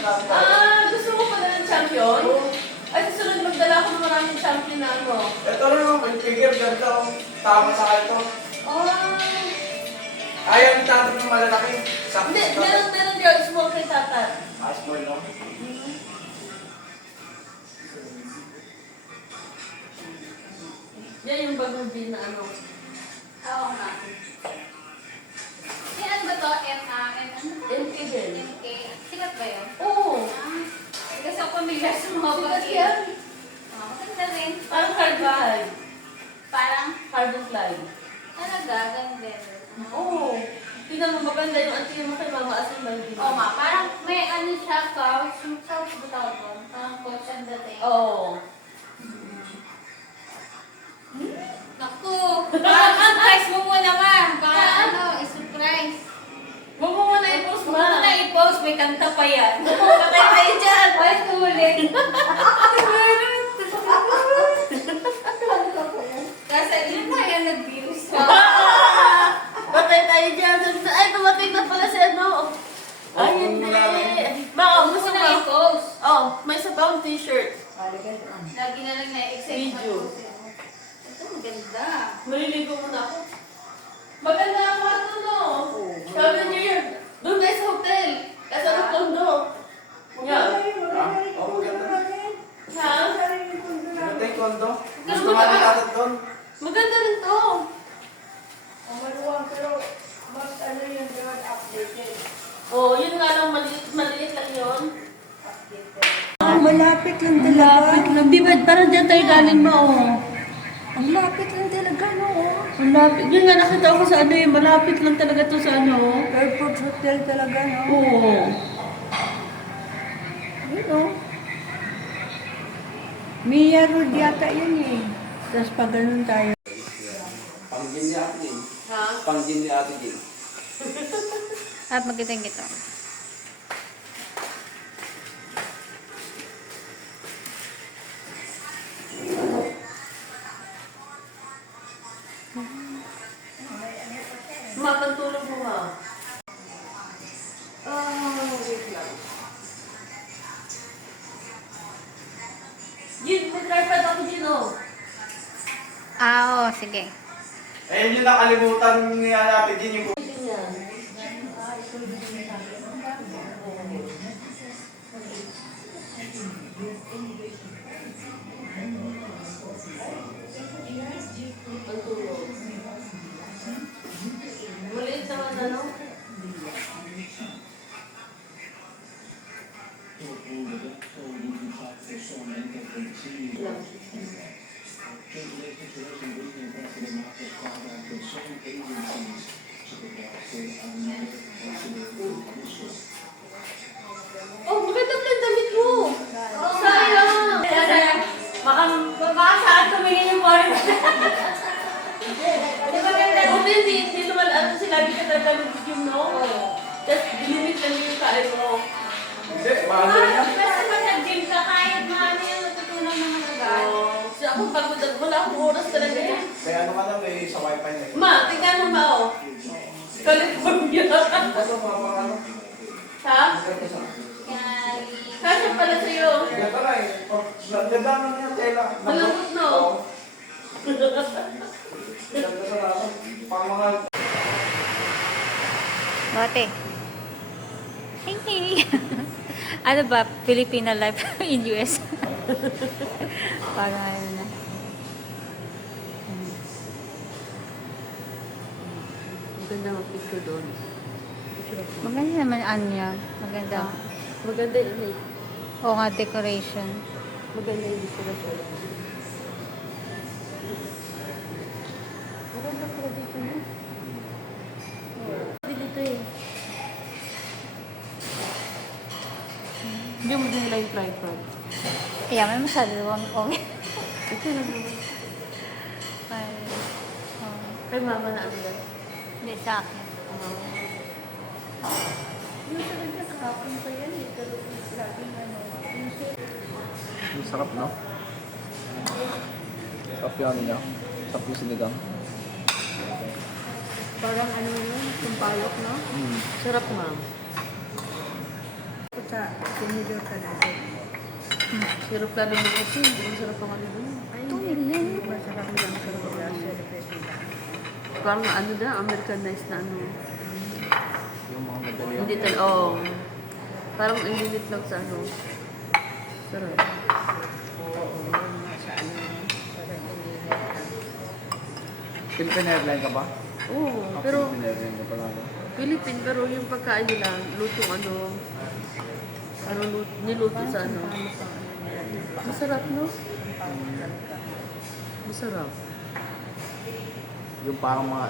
Gusto mo pala ng champion? Ay, susunod magdala ako ng maraming champion na ano. Ito na, may figure ganito. Tama sa akin ito. Ayaw ni tatay ng malalaki. Hindi, meron girl, small kay tata. Small, no? Yan yung bagong din na ano. Oo nga. Ano ba to? MK din. MK. Sikat ba yun? Oo. Kasi ako pamilyar sa mga Sikat bagay. yan. Maganda rin. Parang hard and fly. Parang, Hard and fly. talaga, ganda. Oo. Tingnan mo maganda yung auntie mo kay Mama Asin Baldi. Oo nga, parang may ano siya, couch. Yung couch ba tawag doon? Parang couch and dating. Oo. Naku! Parang surprise mo muna, ma. Baka ano, i-surprise. Huwag mo muna i-post Huwag mo ma. na i-post, may kanta pa yan. Patay tayo dyan. Ay, tulit. Kasi yun tayo nag-views. Patay tayo dyan. Ay, tumating na pala si ano. Ay, hindi. Baka, Huwag gusto mo na mo. i-post. Oh, may sabaw t-shirt. Lagi na lang na-excite Video. Ito, maganda. Maliligo muna ako. Maganda ang kwarto, no? Sabi niyo yun. Doon tayo sa hotel. Kasi ano kondo. Nga. Oo, maganda. Ha? Maganda yung kondo. Gusto nga ni tatay doon. Maganda rin to. Oh, yun nga lang, maliit lang yun. Malapit lang talaga. Di ba, parang dyan tayo galing mo, oh. Ang lapit lang talaga, no? Ang lapit. Yun nga, nakita ko sa ano eh, malapit lang talaga to sa ano. Airport hotel talaga, no? Oo. Yun, no? Mia Road yata yun eh. Tapos pag ganun tayo. Panggin ni ate din. Ha? Panggin ni ate din. At magkitang ito. Mapagtulog mo ha. Wait lang. Yun, may tripod ako din, oh. Oo, sige. Ayun yung nakalimutan ni ate din yung... Yun yan. Pagtulog. Maliit naman ano? Lang. Oh, maganda pala yung damit mo. Sayang. Baka saan tumingin yung foreign. Di ba ganda? Hindi naman ano sinabi ka talaga ng gym, no? Just limit lang yung kain mo. Hindi, bago niya. Kasi pag nag-gym ka, kahit marami yung natutunan ng mga agad. So ako pagod at wala akong oras talaga eh. Kaya ano ka na may sa wifi na yun. Ma, tingnan mo ba oh? California. Ito mga pang ano. Ha? Kasya pala sa'yo. Ganda na eh. Ganda na niya tela. Malambot, no? Oo. Ganda sa lasa. Pang mga... Bote. Hey. Ano ba? Filipina life in US. Parang ano na. Maganda mag-picture doon. Maganda naman ano yan. Maganda. Maganda yun eh. Oo nga, decoration. Maganda yung decoration. Maganda pala dito no? Dito eh. Hindi mo din nila yung tripod. Kaya may masyado doon. Okay. Ito lang naman. Kay mama na ano yan. Hindi sa akin. Yung talaga kahapon pa yan eh. Pero laging ano. Ang sarap, no? Sarap yung ano niya. Sarap yung sinigang. Parang ano yun, kumpalok, no? Sarap ma'am. Kutsara. sinidor ka na din. Sarap lalo mo kasi, hindi mo sarap ang ano dun. Ay, hindi. Masarap lang sa mga celebrity. Parang ano na, Americanized na ano. Yung mga madali. Hindi tal, oh. Parang init lang sa ano. Sarap. Sa ano, parang hindi. Philippine Airlines ka ba? Oo, pero Philippine Airlines ka pala. no? Philippine, pero yung pagkain nila, lutong ano, niluto sa ano. Masarap, no? Masarap. Yung parang mga